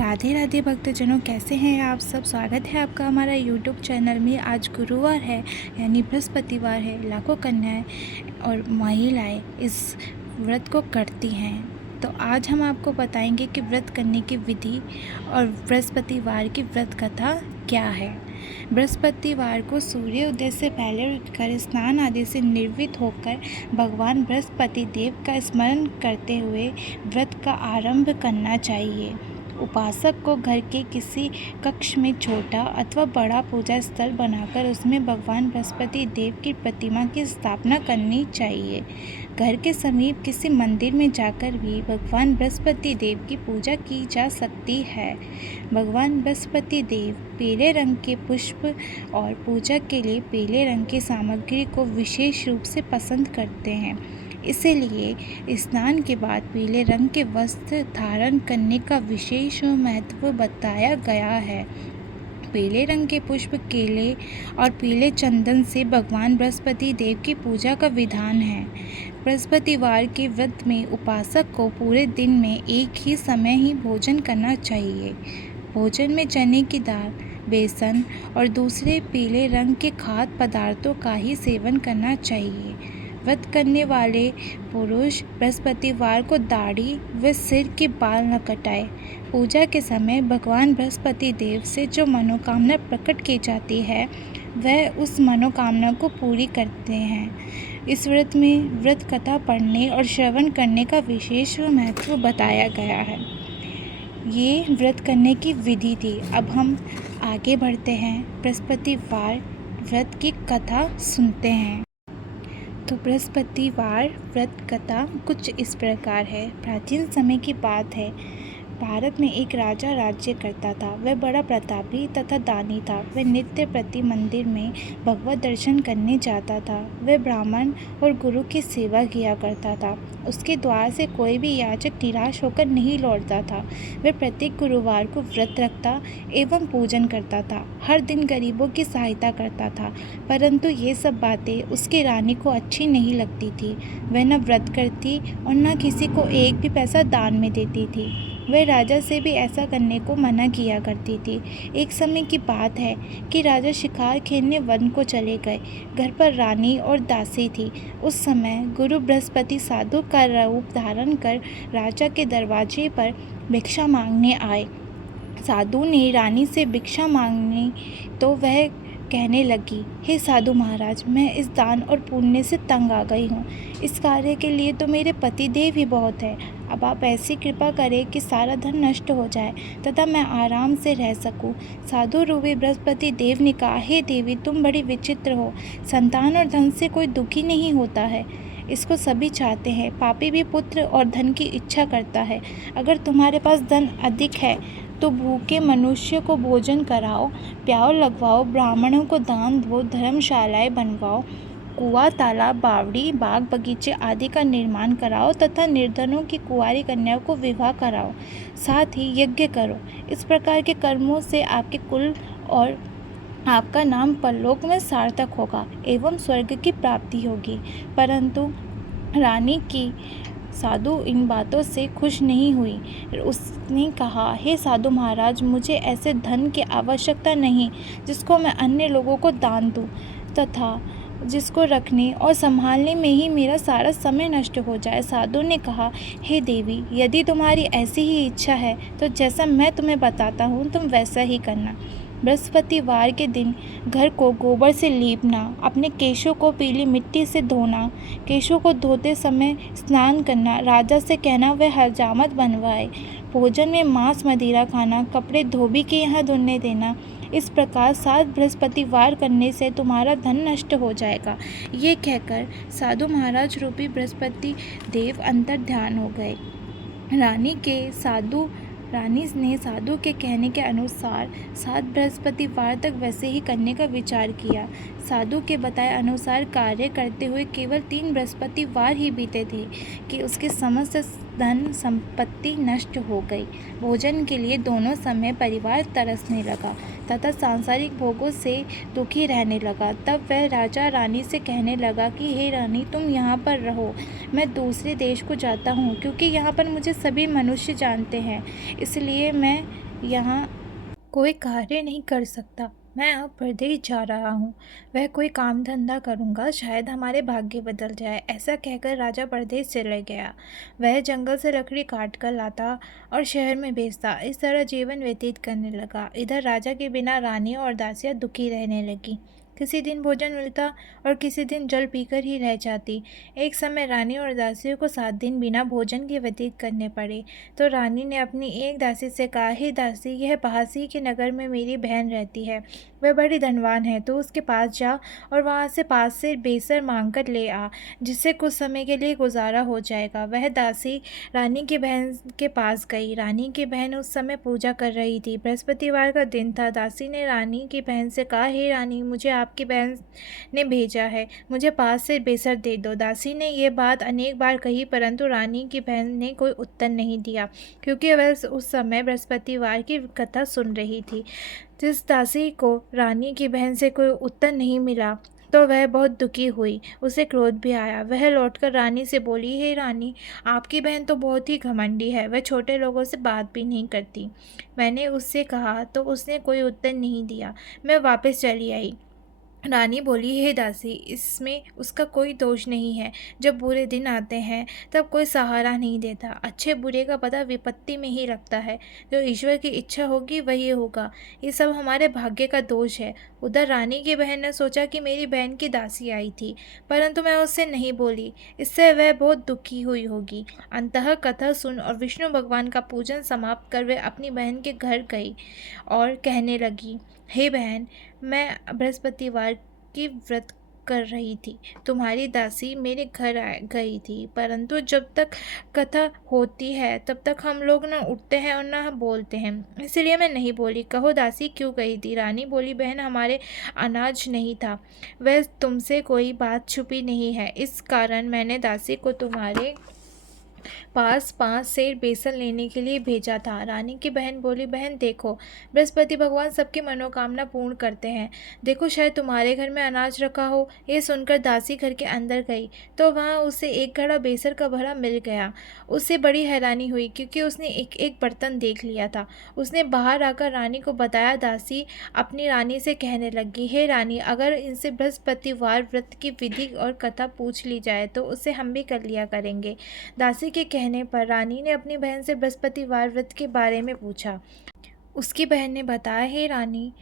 राधे राधे भक्तजनों, कैसे हैं आप सब। स्वागत है आपका हमारा यूट्यूब चैनल में। आज गुरुवार है यानी बृहस्पतिवार है। लाखों कन्याएं और महिलाएं इस व्रत को करती हैं। तो आज हम आपको बताएंगे कि व्रत करने की विधि और बृहस्पतिवार की व्रत कथा क्या है। बृहस्पतिवार को सूर्योदय से पहले उठकर स्नान आदि से निर्वृत्त होकर भगवान बृहस्पति देव का स्मरण करते हुए व्रत का आरंभ करना चाहिए। उपासक को घर के किसी कक्ष में छोटा अथवा बड़ा पूजा स्थल बनाकर उसमें भगवान बृहस्पति देव की प्रतिमा की स्थापना करनी चाहिए। घर के समीप किसी मंदिर में जाकर भी भगवान बृहस्पति देव की पूजा की जा सकती है। भगवान बृहस्पति देव पीले रंग के पुष्प और पूजा के लिए पीले रंग की सामग्री को विशेष रूप से पसंद करते हैं। इसीलिए स्नान के बाद पीले रंग के वस्त्र धारण करने का विशेष महत्व बताया गया है। पीले रंग के पुष्प, केले और पीले चंदन से भगवान बृहस्पति देव की पूजा का विधान है। बृहस्पतिवार के व्रत में उपासक को पूरे दिन में एक ही समय ही भोजन करना चाहिए। भोजन में चने की दाल, बेसन और दूसरे पीले रंग के खाद्य पदार्थों का ही सेवन करना चाहिए। व्रत करने वाले पुरुष बृहस्पतिवार को दाढ़ी व सिर के बाल न कटाए। पूजा के समय भगवान बृहस्पति देव से जो मनोकामना प्रकट की जाती है वह उस मनोकामना को पूरी करते हैं। इस व्रत में व्रत कथा पढ़ने और श्रवण करने का विशेष महत्व बताया गया है। ये व्रत करने की विधि थी। अब हम आगे बढ़ते हैं, बृहस्पतिवार व्रत की कथा सुनते हैं। तो बृहस्पतिवार व्रत कथा कुछ इस प्रकार है। प्राचीन समय की बात है। भारत में एक राजा राज्य करता था। वह बड़ा प्रतापी तथा दानी था। वह नित्य प्रति मंदिर में भगवत दर्शन करने जाता था। वह ब्राह्मण और गुरु की सेवा किया करता था। उसके द्वार से कोई भी याचक निराश होकर नहीं लौटता था। वह प्रत्येक गुरुवार को व्रत रखता एवं पूजन करता था। हर दिन गरीबों की सहायता करता था। परंतु ये सब बातें उसकी रानी को अच्छी नहीं लगती थी। वह न व्रत करती और न किसी को एक भी पैसा दान में देती थी। वह राजा से भी ऐसा करने को मना किया करती थी। एक समय की बात है कि राजा शिकार खेलने वन को चले गए। घर पर रानी और दासी थी। उस समय गुरु बृहस्पति साधु का रूप धारण कर राजा के दरवाजे पर भिक्षा मांगने आए। साधु ने रानी से भिक्षा मांगनी तो वह कहने लगी, हे साधु महाराज, मैं इस दान और पुण्य से तंग आ गई हूँ। इस कार्य के लिए तो मेरे पति देव ही बहुत है। अब आप ऐसी कृपा करें कि सारा धन नष्ट हो जाए तथा मैं आराम से रह सकूं। साधु रूपी बृहस्पति देव ने कहा, हे देवी, तुम बड़ी विचित्र हो। संतान और धन से कोई दुखी नहीं होता है, इसको सभी चाहते हैं। पापी भी पुत्र और धन की इच्छा करता है। अगर तुम्हारे पास धन अधिक है तो भूखे मनुष्य को भोजन कराओ, प्याव लगवाओ, ब्राह्मणों को दान दो, धर्मशालाएं बनवाओ, कुआं, तालाब, बावड़ी, बाग बगीचे आदि का निर्माण कराओ तथा निर्धनों की कुंवारी कन्याओं को विवाह कराओ। साथ ही यज्ञ करो। इस प्रकार के कर्मों से आपके कुल और आपका नाम परलोक में सार्थक होगा एवं स्वर्ग की प्राप्ति होगी। परंतु रानी की साधु इन बातों से खुश नहीं हुई। उसने कहा, हे साधु महाराज, मुझे ऐसे धन की आवश्यकता नहीं जिसको मैं अन्य लोगों को दान दूं तथा जिसको रखने और संभालने में ही मेरा सारा समय नष्ट हो जाए। साधु ने कहा, हे देवी, यदि तुम्हारी ऐसी ही इच्छा है तो जैसा मैं तुम्हें बताता हूँ तुम वैसा ही करना। बृहस्पतिवार के दिन घर को गोबर से लीपना, अपने केशों को पीली मिट्टी से धोना, केशों को धोते समय स्नान करना, राजा से कहना वह हजामत बनवाए, भोजन में मांस मदिरा खाना, कपड़े धोबी के यहाँ धुलने देना। इस प्रकार 7 बृहस्पतिवार करने से तुम्हारा धन नष्ट हो जाएगा। ये कहकर साधु महाराज रूपी बृहस्पति देव अंतर ध्यान हो गए। रानी ने साधु के कहने के अनुसार 7 बृहस्पतिवार तक वैसे ही करने का विचार किया। साधु के बताए अनुसार कार्य करते हुए केवल 3 बृहस्पतिवार ही बीते थे कि उसके समस्त धन संपत्ति नष्ट हो गई। भोजन के लिए दोनों समय परिवार तरसने लगा तथा सांसारिक भोगों से दुखी रहने लगा। तब वह राजा रानी से कहने लगा कि हे रानी, तुम यहाँ पर रहो, मैं दूसरे देश को जाता हूँ, क्योंकि यहाँ पर मुझे सभी मनुष्य जानते हैं, इसलिए मैं यहाँ कोई कार्य नहीं कर सकता। मैं अब परदेश जा रहा हूँ। वह कोई काम धंधा करूँगा, शायद हमारे भाग्य बदल जाए। ऐसा कहकर राजा परदेश चले गया। वह जंगल से लकड़ी काट कर लाता और शहर में बेचता। इस तरह जीवन व्यतीत करने लगा। इधर राजा के बिना रानी और दासियाँ दुखी रहने लगी। किसी दिन भोजन मिलता और किसी दिन जल पीकर ही रह जाती। एक समय रानी और दासियों को 7 दिन बिना भोजन के व्यतीत करने पड़े। तो रानी ने अपनी एक दासी से कहा, हे दासी, यह पास ही के नगर में मेरी बहन रहती है। वह बड़ी धनवान है, तो उसके पास जा और वहाँ से पास से बेसर मांग कर ले आ, जिससे कुछ समय के लिए गुजारा हो जाएगा। वह दासी रानी की बहन के पास गई। रानी की बहन उस समय पूजा कर रही थी। बृहस्पतिवार का दिन था। दासी ने रानी की बहन से कहा, हे रानी, मुझे आपकी बहन ने भेजा है, मुझे पास से बेसर दे दो। दासी ने यह बात अनेक बार कही, परंतु रानी की बहन ने कोई उत्तर नहीं दिया, क्योंकि वह उस समय बृहस्पतिवार की कथा सुन रही थी। जिस दासी को रानी की बहन से कोई उत्तर नहीं मिला, तो वह बहुत दुखी हुई। उसे क्रोध भी आया। वह लौटकर रानी से बोली, हे रानी, आपकी बहन तो बहुत ही घमंडी है। वह छोटे लोगों से बात भी नहीं करती। मैंने उससे कहा तो उसने कोई उत्तर नहीं दिया। मैं वापस चली आई। रानी बोली, हे दासी, इसमें उसका कोई दोष नहीं है। जब बुरे दिन आते हैं तब कोई सहारा नहीं देता। अच्छे बुरे का पता विपत्ति में ही लगता है। जो ईश्वर की इच्छा होगी वही होगा। ये सब हमारे भाग्य का दोष है। उधर रानी की बहन ने सोचा कि मेरी बहन की दासी आई थी, परंतु मैं उससे नहीं बोली। इससे वह बहुत दुखी हुई होगी। अंततः कथा सुन और विष्णु भगवान का पूजन समाप्त कर वह अपनी बहन के घर गई और कहने लगी, हे बहन, मैं बृहस्पतिवार की व्रत कर रही थी। तुम्हारी दासी मेरे घर गई थी, परंतु जब तक कथा होती है तब तक हम लोग न उठते हैं और न बोलते हैं, इसलिए मैं नहीं बोली। कहो दासी क्यों गई थी? रानी बोली, बहन, हमारे अनाज नहीं था। वह तुमसे कोई बात छुपी नहीं है, इस कारण मैंने दासी को तुम्हारे पास 5 सेर बेसन लेने के लिए भेजा था। रानी की बहन बोली, बहन देखो, बृहस्पति भगवान सबकी मनोकामना पूर्ण करते हैं। देखो, शायद तुम्हारे घर में अनाज रखा हो। ये सुनकर दासी घर के अंदर गई तो वहाँ उसे एक घड़ा बेसर का भरा मिल गया। उसे बड़ी हैरानी हुई, क्योंकि उसने एक एक बर्तन देख लिया था। उसने बाहर आकर रानी को बताया। दासी अपनी रानी से कहने लगी, हे रानी, अगर इनसे बृहस्पतिवार व्रत की विधि और कथा पूछ ली जाए तो उसे हम भी कर लिया करेंगे। दासी के कहने पर रानी ने अपनी बहन से बृहस्पतिवार व्रत के बारे में पूछा। उसकी बहन ने बताया, हे रानी,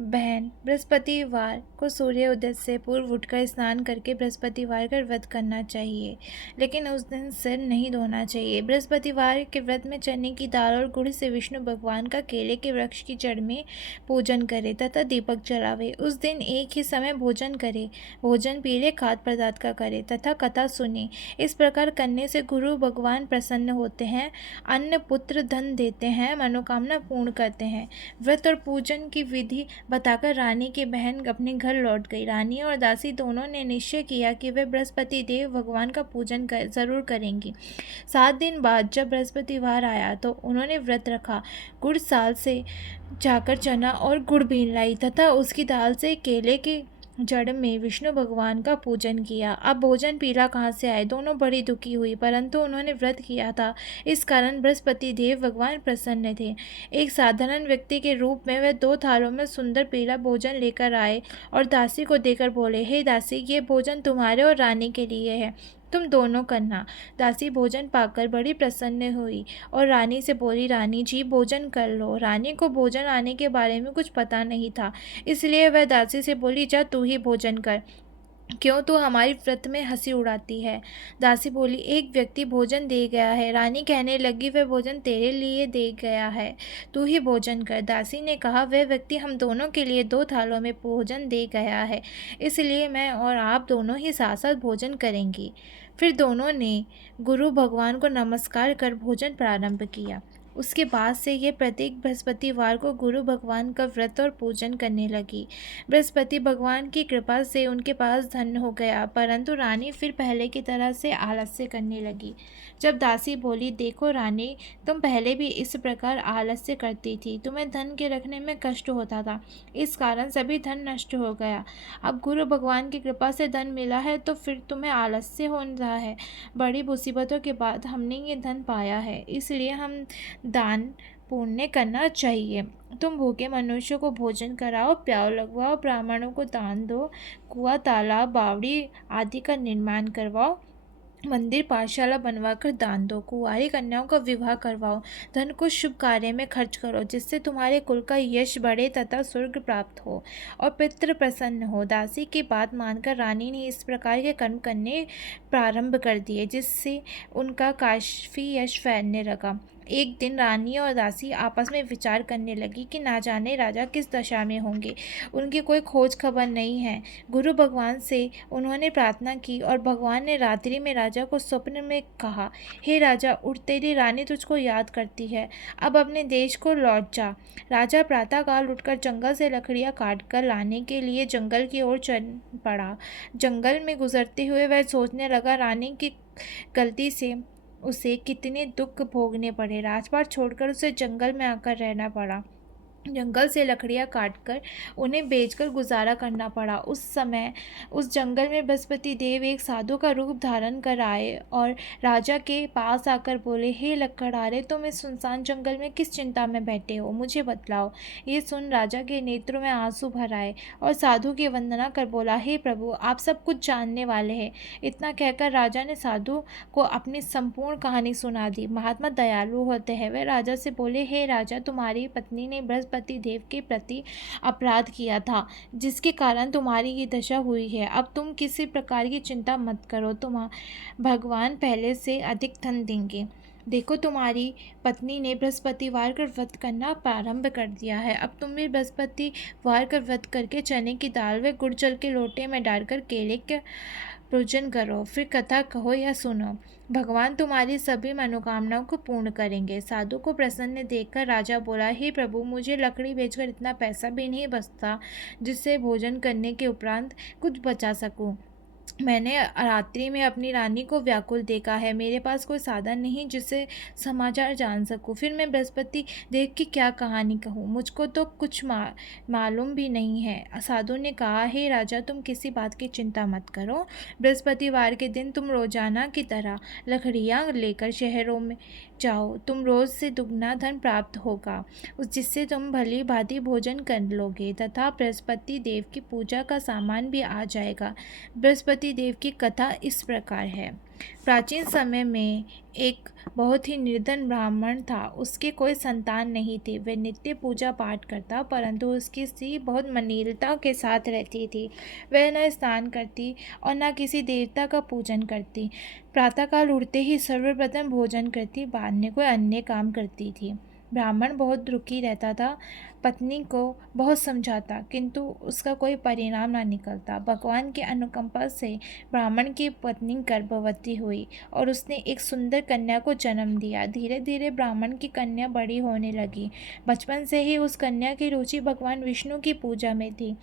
बहन, बृहस्पतिवार को सूर्योदय से पूर्व उठकर स्नान करके बृहस्पतिवार का व्रत करना चाहिए, लेकिन उस दिन सिर नहीं धोना चाहिए। बृहस्पतिवार के व्रत में चने की दाल और गुड़ से विष्णु भगवान का केले के वृक्ष की जड़ में पूजन करे तथा दीपक जलावे। उस दिन एक ही समय भोजन करे। भोजन पीले खाद्य पदार्थ का करे तथा कथा सुने। इस प्रकार करने से गुरु भगवान प्रसन्न होते हैं, अन्न पुत्र धन देते हैं, मनोकामना पूर्ण करते हैं। व्रत और पूजन की विधि बताकर रानी की बहन अपने घर लौट गई। रानी और दासी दोनों ने निश्चय किया कि वे बृहस्पति देव भगवान का पूजन जरूर करेंगी। 7 दिन बाद जब बृहस्पतिवार आया तो उन्होंने व्रत रखा। गुड़ साल से जाकर चना और गुड़ बीन लाई तथा उसकी दाल से केले की जड़ में विष्णु भगवान का पूजन किया। अब भोजन पीला कहाँ से आए? दोनों बड़ी दुखी हुई, परंतु उन्होंने व्रत किया था, इस कारण बृहस्पति देव भगवान प्रसन्न थे। एक साधारण व्यक्ति के रूप में वे 2 थालों में सुंदर पीला भोजन लेकर आए और दासी को देकर बोले, हे दासी, ये भोजन तुम्हारे और रानी के लिए है, तुम दोनों करना। दासी भोजन पाकर बड़ी प्रसन्न हुई और रानी से बोली, रानी जी, भोजन कर लो। रानी को भोजन आने के बारे में कुछ पता नहीं था, इसलिए वह दासी से बोली, जा तू ही भोजन कर, क्यों तू हमारी व्रत में हंसी उड़ाती है? दासी बोली, एक व्यक्ति भोजन दे गया है। रानी कहने लगी, वह भोजन तेरे लिए दे गया है, तू ही भोजन कर। दासी ने कहा, वह व्यक्ति हम दोनों के लिए 2 थालों में भोजन दे गया है, इसलिए मैं और आप दोनों ही साथ साथ भोजन करेंगी। फिर दोनों ने गुरु भगवान को नमस्कार कर भोजन प्रारंभ किया। उसके बाद से ये प्रत्येक बृहस्पतिवार को गुरु भगवान का व्रत और पूजन करने लगी। बृहस्पति भगवान की कृपा से उनके पास धन हो गया, परंतु रानी फिर पहले की तरह से आलस्य करने लगी। जब दासी बोली, देखो रानी, तुम पहले भी इस प्रकार आलस्य करती थी, तुम्हें धन के रखने में कष्ट होता था, इस कारण सभी धन नष्ट हो गया। अब गुरु भगवान की कृपा से धन मिला है तो फिर तुम्हें आलस्य हो रहा है। बड़ी मुसीबतों के बाद हमने ये धन पाया है, इसलिए हम दान पुण्य करना चाहिए। तुम भूखे मनुष्यों को भोजन कराओ, प्याव लगवाओ, ब्राह्मणों को दान दो, कुआं, तालाब, बावड़ी आदि का निर्माण करवाओ, मंदिर, पाठशाला बनवाकर दान दो, कुंवारी कन्याओं का विवाह करवाओ, धन को शुभ कार्य में खर्च करो, जिससे तुम्हारे कुल का यश बढ़े तथा स्वर्ग प्राप्त हो और पितृ प्रसन्न हो। दासी की बात मानकर रानी ने इस प्रकार के कर्म करने प्रारंभ कर दिए, जिससे उनका काफी यश फैलने लगा। एक दिन रानी और दासी आपस में विचार करने लगी कि ना जाने राजा किस दशा में होंगे, उनकी कोई खोज खबर नहीं है। गुरु भगवान से उन्होंने प्रार्थना की और भगवान ने रात्रि में राजा को स्वप्न में कहा, हे राजा, उठ, तेरी रानी तुझको याद करती है, अब अपने देश को लौट जा। राजा प्रातःकाल उठकर जंगल से लकड़ियाँ काट कर लाने के लिए जंगल की ओर चल पड़ा। जंगल में गुजरते हुए वह सोचने लगा, रानी की गलती से उसे कितने दुख भोगने पड़े। राजपाट छोड़कर उसे जंगल में आकर रहना पड़ा। जंगल से लकड़ियाँ काटकर उन्हें बेचकर गुजारा करना पड़ा। उस समय उस जंगल में बृहस्पति देव एक साधु का रूप धारण कर आए और राजा के पास आकर बोले, हे लकड़हारे, तुम इस सुनसान जंगल में किस चिंता में बैठे हो, मुझे बतलाओ। ये सुन राजा के नेत्रों में आंसू भर आए और साधु की वंदना कर बोला, हे प्रभु, आप सब कुछ जानने वाले हैं। इतना कहकर राजा ने साधु को अपनी संपूर्ण कहानी सुना दी। महात्मा दयालु होते हैं। वे राजा से बोले, हे राजा, तुम्हारी पत्नी ने बृहस्पति देव के प्रति अपराध किया था, जिसके कारण तुम्हारी ये दशा हुई है। अब तुम किसी प्रकार की चिंता मत करो, भगवान पहले से अधिक धन देंगे। देखो, तुम्हारी पत्नी ने बृहस्पतिवार का व्रत करना प्रारंभ कर दिया है। अब तुम भी बृहस्पतिवार का व्रत करके चने की दाल व गुड़ जल के लोटे में डालकर केले के पूजन करो, फिर कथा कहो या सुनो। भगवान तुम्हारी सभी मनोकामनाओं को पूर्ण करेंगे। साधु को प्रसन्न देखकर राजा बोला, हे प्रभु, मुझे लकड़ी बेचकर इतना पैसा भी नहीं बचता जिससे भोजन करने के उपरांत कुछ बचा सकूं। मैंने रात्रि में अपनी रानी को व्याकुल देखा है। मेरे पास कोई साधन नहीं जिससे समाचार जान सकूं। फिर मैं बृहस्पति देव की क्या कहानी कहूँ, मुझको तो कुछ मालूम भी नहीं है। साधु ने कहा, हे राजा, तुम किसी बात की चिंता मत करो। बृहस्पतिवार के दिन तुम रोजाना की तरह लकड़ियाँ लेकर शहरों में जाओ। तुम रोज़ से दुगना धन प्राप्त होगा, जिससे तुम भली भांति भोजन कर लोगे तथा बृहस्पति देव की पूजा का सामान भी आ जाएगा। बृहस्पति देव की कथा इस प्रकार है। प्राचीन समय में एक बहुत ही निर्धन ब्राह्मण था। उसके कोई संतान नहीं थी। वह नित्य पूजा पाठ करता, परंतु उसकी स्त्री बहुत मलिनता के साथ रहती थी। वह न स्नान करती और न किसी देवता का पूजन करती। प्रातःकाल उठते ही सर्वप्रथम भोजन करती, बाद में कोई अन्य काम करती थी। ब्राह्मण बहुत दुखी रहता था। पत्नी को बहुत समझाता, किंतु उसका कोई परिणाम ना निकलता। भगवान की अनुकंपा से ब्राह्मण की पत्नी गर्भवती हुई और उसने एक सुंदर कन्या को जन्म दिया। धीरे धीरे ब्राह्मण की कन्या बड़ी होने लगी। बचपन से ही उस कन्या की रुचि भगवान विष्णु की पूजा में थी।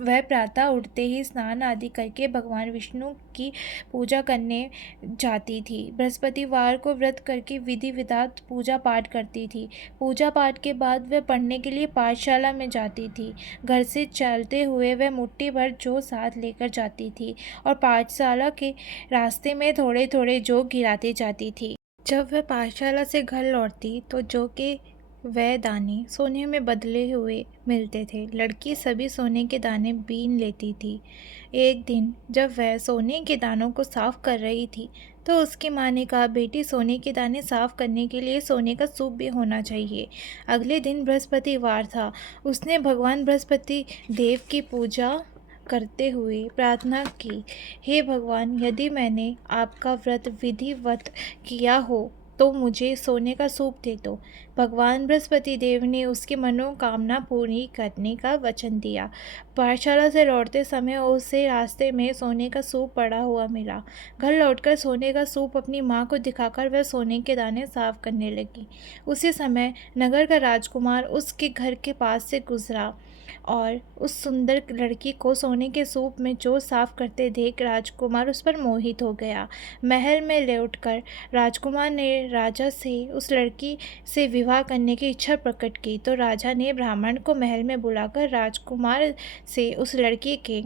वह प्रातः उठते ही स्नान आदि करके भगवान विष्णु की पूजा करने जाती थी। बृहस्पतिवार को व्रत करके विधि विधान पूजा पाठ करती थी। पूजा पाठ के बाद वह पढ़ने के लिए पाठशाला में जाती थी। घर से चलते हुए वह मुट्ठी भर जौ साथ लेकर जाती थी और पाठशाला के रास्ते में थोड़े थोड़े जौ गिराती जाती थी। जब वह पाठशाला से घर लौटती तो जौ के वह दाने सोने में बदले हुए मिलते थे। लड़की सभी सोने के दाने बीन लेती थी। एक दिन जब वह सोने के दानों को साफ कर रही थी तो उसकी माँ ने कहा, बेटी, सोने के दाने साफ करने के लिए सोने का सूप भी होना चाहिए। अगले दिन बृहस्पतिवार था। उसने भगवान बृहस्पति देव की पूजा करते हुए प्रार्थना की, हे भगवान, यदि मैंने आपका व्रत विधिवत किया हो तो मुझे सोने का सूप दे दो। भगवान बृहस्पति देव ने उसकी मनोकामना पूरी करने का वचन दिया। पाठशाला से लौटते समय उसे रास्ते में सोने का सूप पड़ा हुआ मिला। घर लौटकर सोने का सूप अपनी माँ को दिखाकर वह सोने के दाने साफ करने लगी। उसी समय नगर का राजकुमार उसके घर के पास से गुजरा और उस सुंदर लड़की को सोने के सूप में जौ साफ करते देख राजकुमार उस पर मोहित हो गया। महल में लौटकर राजकुमार ने राजा से उस लड़की से विवाह करने की इच्छा प्रकट की तो राजा ने ब्राह्मण को महल में बुलाकर राजकुमार से उस लड़की के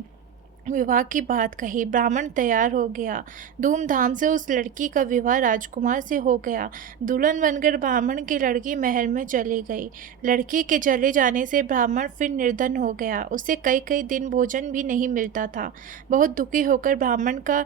विवाह की बात कही। ब्राह्मण तैयार हो गया। धूमधाम से उस लड़की का विवाह राजकुमार से हो गया। दुल्हन बनकर ब्राह्मण की लड़की महल में चली गई। लड़की के चले जाने से ब्राह्मण फिर निर्धन हो गया। उसे कई कई दिन भोजन भी नहीं मिलता था। बहुत दुखी होकर ब्राह्मण का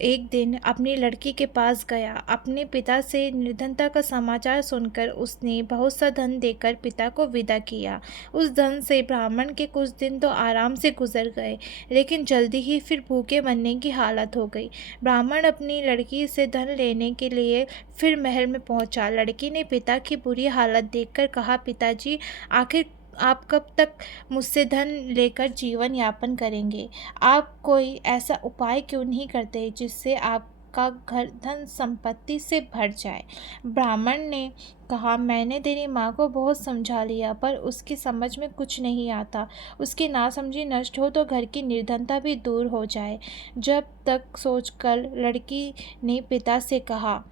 एक दिन अपनी लड़की के पास गया। अपने पिता से निर्धनता का समाचार सुनकर उसने बहुत सा धन देकर पिता को विदा किया। उस धन से ब्राह्मण के कुछ दिन तो आराम से गुजर गए, लेकिन जल्दी ही फिर भूखे मरने की हालत हो गई। ब्राह्मण अपनी लड़की से धन लेने के लिए फिर महल में पहुंचा। लड़की ने पिता की बुरी हालत देखकर कहा, पिताजी, आखिर आप कब तक मुझसे धन लेकर जीवन यापन करेंगे? आप कोई ऐसा उपाय क्यों नहीं करते जिससे आपका घर धन संपत्ति से भर जाए? ब्राह्मण ने कहा, मैंने तेरी माँ को बहुत समझा लिया, पर उसकी समझ में कुछ नहीं आता। उसकी नासमझी नष्ट हो तो घर की निर्धनता भी दूर हो जाए। जब तक सोचकर लड़की ने पिता से कहा,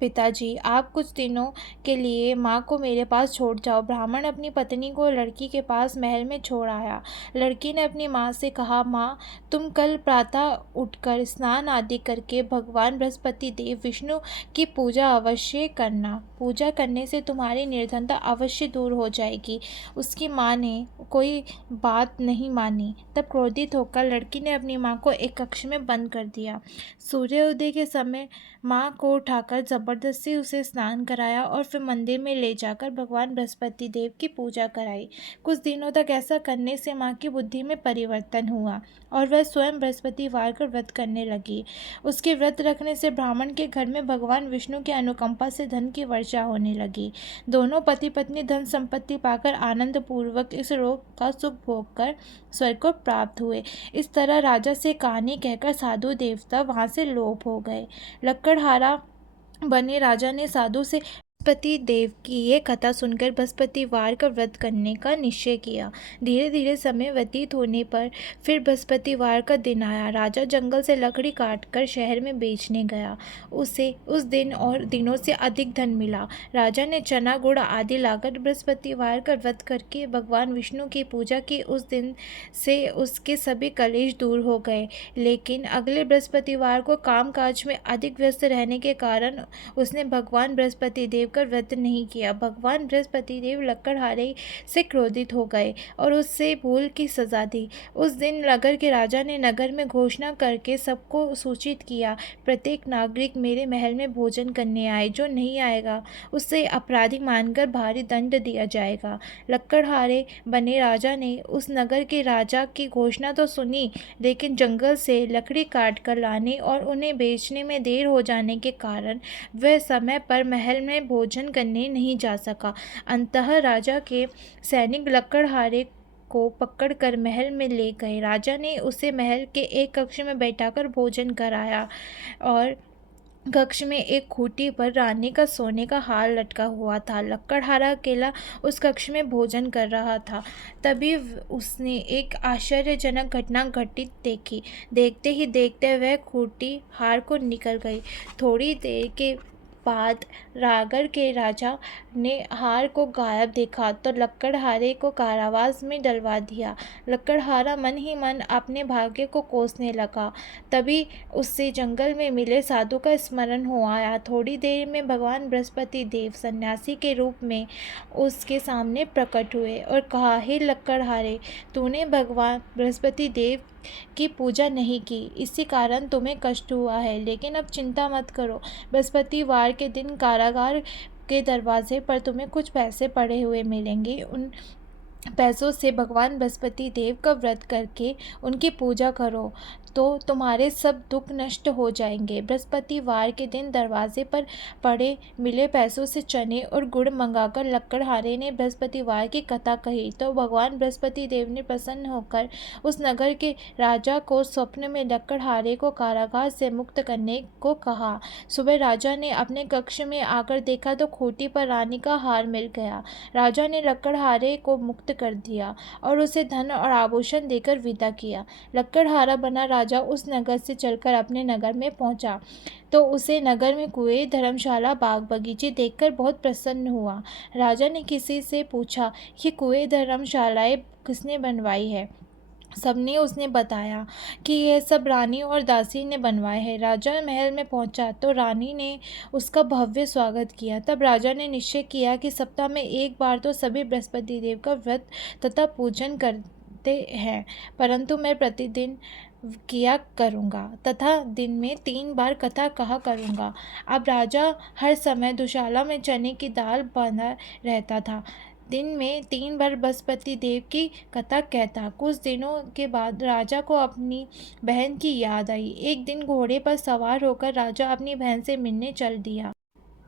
पिताजी, आप कुछ दिनों के लिए माँ को मेरे पास छोड़ जाओ। ब्राह्मण अपनी पत्नी को लड़की के पास महल में छोड़ आया। लड़की ने अपनी माँ से कहा, माँ, तुम कल प्रातः उठकर स्नान आदि करके भगवान बृहस्पति देव विष्णु की पूजा अवश्य करना। पूजा करने से तुम्हारी निर्धनता अवश्य दूर हो जाएगी। उसकी माँ ने कोई बात नहीं मानी। तब क्रोधित होकर लड़की ने अपनी माँ को एक कक्ष में बंद कर दिया। सूर्योदय के समय माँ को उठाकर जबरदस्ती उसे स्नान कराया और फिर मंदिर में ले जाकर भगवान बृहस्पति देव की पूजा कराई। कुछ दिनों तक ऐसा करने से माँ की बुद्धि में परिवर्तन हुआ और वह स्वयं बृहस्पतिवार को व्रत करने लगी। उसके व्रत रखने से ब्राह्मण के घर में भगवान विष्णु की अनुकंपा से धन की वर्षा होने लगी। दोनों पति पत्नी धन संपत्ति पाकर आनंद पूर्वक इस रोग का सुख भोग कर स्वर्ग को प्राप्त हुए। इस तरह राजा से कहानी कहकर साधु देवता वहां से लोप हो गए। लकड़हारा बने राजा ने साधु से बृहस्पति देव की ये कथा सुनकर बृहस्पतिवार का व्रत करने का निश्चय किया। धीरे धीरे समय व्यतीत होने पर फिर बृहस्पतिवार का दिन आया। राजा जंगल से लकड़ी काटकर शहर में बेचने गया। उसे उस दिन और दिनों से अधिक धन मिला। राजा ने चना गुड़ आदि लाकर बृहस्पतिवार का व्रत करके भगवान विष्णु की पूजा की। उस दिन से उसके सभी कलेश दूर हो गए। लेकिन अगले बृहस्पतिवार को कामकाज में अधिक व्यस्त रहने के कारण उसने भगवान बृहस्पति देव का व्रत नहीं किया। भगवान बृहस्पति देव लकड़हारे से क्रोधित हो गए और उससे भूल की सजा दी। उस दिन नगर के राजा ने नगर में घोषणा करके सबको सूचित किया, प्रत्येक नागरिक मेरे महल में भोजन करने आए। जो नहीं आएगा उससे अपराधी मानकर भारी दंड दिया जाएगा। लकड़हारे बने राजा ने उस नगर के राजा की घोषणा तो सुनी, लेकिन जंगल से लकड़ी काट कर लाने और उन्हें बेचने में देर हो जाने के कारण वह समय पर महल में भोजन करने नहीं जा सका। अंततः राजा के सैनिक लकड़हारे को पकड़कर महल में ले गए। राजा ने उसे महल के एक कक्ष में बैठाकर भोजन कराया और कक्ष में एक खूंटी पर रानी का सोने का हार लटका हुआ था। लकड़हारा अकेला उस कक्ष में भोजन कर रहा था। तभी उसने एक आश्चर्यजनक घटना घटित देखी। देखते ही देखते वह खूंटी हार को निकल गई। थोड़ी देर के बाद रागर के राजा ने हार को गायब देखा तो लकड़हारे को कारावास में डलवा दिया। लकड़हारा मन ही मन अपने भाग्य को कोसने लगा। तभी उससे जंगल में मिले साधु का स्मरण हो आया। थोड़ी देर में भगवान बृहस्पति देव सन्यासी के रूप में उसके सामने प्रकट हुए और कहा, हे लकड़हारे, तूने भगवान बृहस्पति देव की पूजा नहीं की, इसी कारण तुम्हें कष्ट हुआ है। लेकिन अब चिंता मत करो, बृहस्पतिवार के दिन कारागार के दरवाजे पर तुम्हें कुछ पैसे पड़े हुए मिलेंगे। उन पैसों से भगवान बृहस्पति देव का व्रत करके उनकी पूजा करो तो तुम्हारे सब दुख नष्ट हो जाएंगे। बृहस्पतिवार के दिन दरवाजे पर पड़े मिले पैसों से चने और गुड़ मंगाकर लकड़हारे ने बृहस्पतिवार की कथा कही तो भगवान बृहस्पति देव ने प्रसन्न होकर उस नगर के राजा को स्वप्न में लकड़हारे को कारागार से मुक्त करने को कहा। सुबह राजा ने अपने कक्ष में आकर देखा तो खूंटी पर रानी का हार मिल गया। राजा ने लकड़हारे को मुक्त कर दिया और उसे धन और आभूषण देकर विदा किया। लकड़हारा बना राजा उस नगर से चलकर अपने नगर में पहुंचा तो उसे नगर में कुएं, धर्मशाला, बाग बगीचे देखकर बहुत प्रसन्न हुआ। राजा ने किसी से पूछा, ये कुएं, धर्मशालाएं किसने बनवाई है? सबने उसने बताया कि यह सब रानी और दासी ने बनवाए हैं। राजा महल में पहुंचा तो रानी ने उसका भव्य स्वागत किया। तब राजा ने निश्चय किया कि सप्ताह में एक बार तो सभी बृहस्पति देव का व्रत तथा पूजन करते हैं, परंतु मैं प्रतिदिन किया करूँगा तथा दिन में 3 बार कथा कहा करूँगा। अब राजा हर समय दुशाला में चने की दाल बना रहता था। दिन में 3 बार बृहस्पति देव की कथा कहता। कुछ दिनों के बाद राजा को अपनी बहन की याद आई। एक दिन घोड़े पर सवार होकर राजा अपनी बहन से मिलने चल दिया।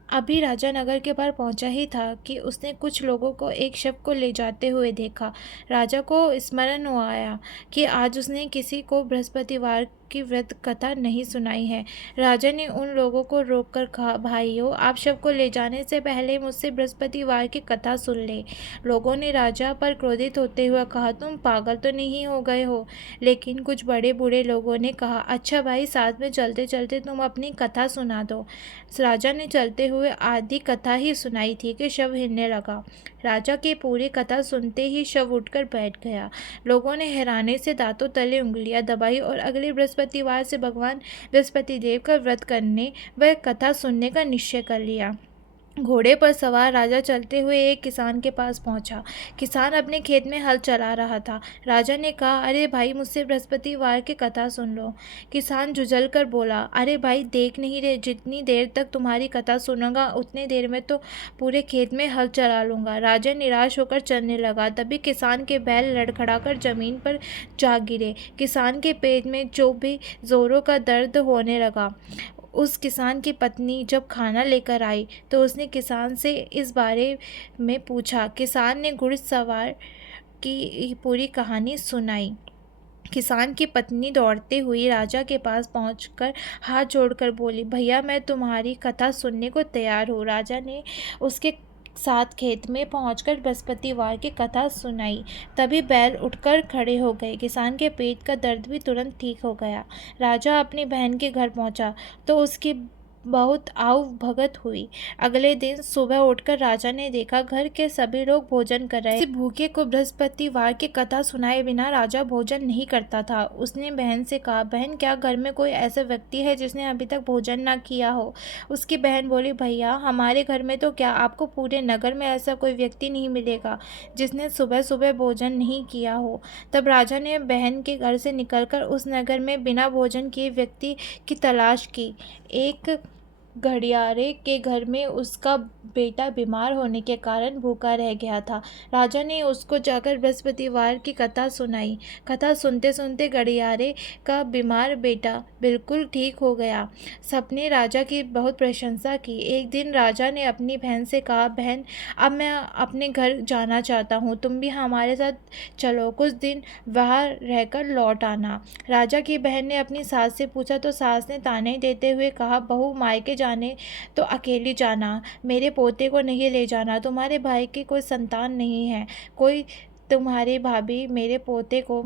अभी राजा नगर के पार पहुंचा ही था कि उसने कुछ लोगों को एक शव को ले जाते हुए देखा। राजा को स्मरण हुआ आया कि आज उसने किसी को बृहस्पतिवार की व्रत कथा नहीं सुनाई है। राजा ने उन लोगों को रोककर कहा, भाइयों, आप शव को ले जाने से पहले मुझसे बृहस्पतिवार की कथा सुन ले। लोगों ने राजा पर क्रोधित होते हुए कहा, तुम पागल तो नहीं हो गए हो? लेकिन कुछ बड़े बूढ़े लोगों ने कहा, अच्छा भाई, साथ में चलते चलते तुम अपनी कथा सुना दो। राजा ने चलते हुए आधी कथा ही सुनाई थी कि शव हिलने लगा। राजा की पूरी कथा सुनते ही शव उठकर बैठ गया। लोगों ने हैरानी से दांतों तले उंगलियां दबाई और अगले बृहस्पतिवार से भगवान बृहस्पति देव का व्रत करने व कथा सुनने का निश्चय कर लिया। घोड़े पर सवार राजा चलते हुए एक किसान के पास पहुंचा। किसान अपने खेत में हल चला रहा था। राजा ने कहा, अरे भाई, मुझसे बृहस्पतिवार की कथा सुन लो। किसान झुंझल कर बोला, अरे भाई, देख नहीं रहे, जितनी देर तक तुम्हारी कथा सुनूंगा उतनी देर में तो पूरे खेत में हल चला लूँगा। राजा निराश होकर चलने लगा। तभी किसान के बैल लड़खड़ाकर जमीन पर जा गिरे। किसान के पेट में जो भी जोरों का दर्द होने लगा। उस किसान की पत्नी जब खाना लेकर आई तो उसने किसान से इस बारे में पूछा। किसान ने घुड़सवार की पूरी कहानी सुनाई। किसान की पत्नी दौड़ते हुई राजा के पास पहुंचकर हाथ जोड़कर बोली, भैया, मैं तुम्हारी कथा सुनने को तैयार हूँ। राजा ने उसके साथ खेत में पहुंचकर बृहस्पतिवार की कथा सुनाई। तभी बैल उठकर खड़े हो गए। किसान के पेट का दर्द भी तुरंत ठीक हो गया। राजा अपनी बहन के घर पहुंचा तो उसकी बहुत आव भगत हुई। अगले दिन सुबह उठकर राजा ने देखा घर के सभी लोग भोजन कर रहे। किसी भूखे को बृहस्पतिवार की कथा सुनाए बिना राजा भोजन नहीं करता था। उसने बहन से कहा, बहन, क्या घर में कोई ऐसा व्यक्ति है जिसने अभी तक भोजन ना किया हो? उसकी बहन बोली, भैया, हमारे घर में तो क्या, आपको पूरे नगर में ऐसा कोई व्यक्ति नहीं मिलेगा जिसने सुबह सुबह भोजन नहीं किया हो। तब राजा ने बहन के घर से निकलकर उस नगर में बिना भोजन किए व्यक्ति की तलाश की। एक घड़ियारे के घर में उसका बेटा बीमार होने के कारण भूखा रह गया था। राजा ने उसको जाकर बृहस्पतिवार की कथा सुनाई। कथा सुनते सुनते घड़ियारे का बीमार बेटा बिल्कुल ठीक हो गया। सबने राजा की बहुत प्रशंसा की। एक दिन राजा ने अपनी बहन से कहा, बहन, अब मैं अपने घर जाना चाहता हूँ, तुम भी हमारे साथ चलो, कुछ दिन वहाँ रहकर लौट आना। राजा की बहन ने अपनी सास से पूछा तो सास ने ताने देते हुए कहा, बहू, मायके जाने तो अकेली जाना, मेरे पोते को नहीं ले जाना। तुम्हारे भाई की कोई संतान नहीं है, कोई तुम्हारी भाभी मेरे पोते को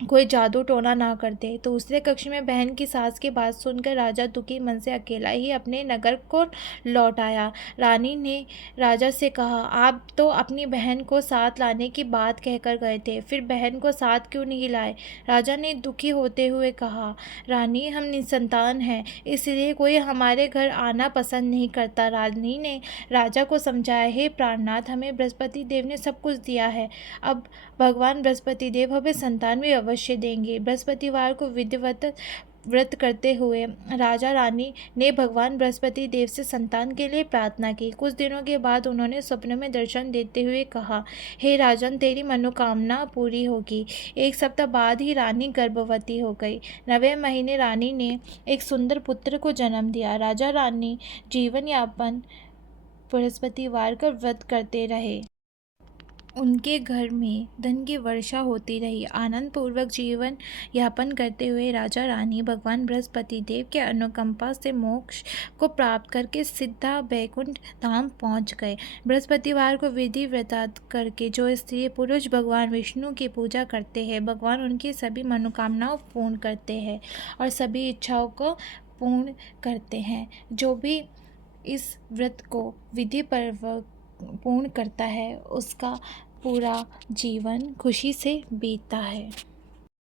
कोई जादू टोना ना कर दे। तो दूसरे कक्ष में बहन की सास की बात सुनकर राजा दुखी मन से अकेला ही अपने नगर को लौट आया। रानी ने राजा से कहा, आप तो अपनी बहन को साथ लाने की बात कहकर गए थे, फिर बहन को साथ क्यों नहीं लाए? राजा ने दुखी होते हुए कहा, रानी, हम निसंतान हैं, इसलिए कोई हमारे घर आना पसंद नहीं करता। रानी ने राजा को समझाया, हे प्राणनाथ, हमें बृहस्पति देव ने सब कुछ दिया है, अब भगवान बृहस्पति देव हमें संतान भी अवश्य देंगे। बृहस्पतिवार को विधिवत व्रत करते हुए राजा रानी ने भगवान बृहस्पति देव से संतान के लिए प्रार्थना की। कुछ दिनों के बाद उन्होंने स्वप्न में दर्शन देते हुए कहा, हे राजन, तेरी मनोकामना पूरी होगी। एक सप्ताह बाद ही रानी गर्भवती हो गई। 9वें महीने रानी ने एक सुंदर पुत्र को जन्म दिया। राजा रानी जीवन यापन बृहस्पतिवार का व्रत करते रहे। उनके घर में धन की वर्षा होती रही। आनंद पूर्वक जीवन यापन करते हुए राजा रानी भगवान बृहस्पति देव के अनुकंपा से मोक्ष को प्राप्त करके सिद्धा बैकुंठ धाम पहुंच गए। बृहस्पतिवार को विधि व्रत करके जो स्त्री पुरुष भगवान विष्णु की पूजा करते हैं, भगवान उनकी सभी मनोकामनाओं पूर्ण करते हैं और सभी इच्छाओं को पूर्ण करते हैं। जो भी इस व्रत को विधि पूर्वक पूर्ण करता है उसका पूरा जीवन खुशी से बीतता है।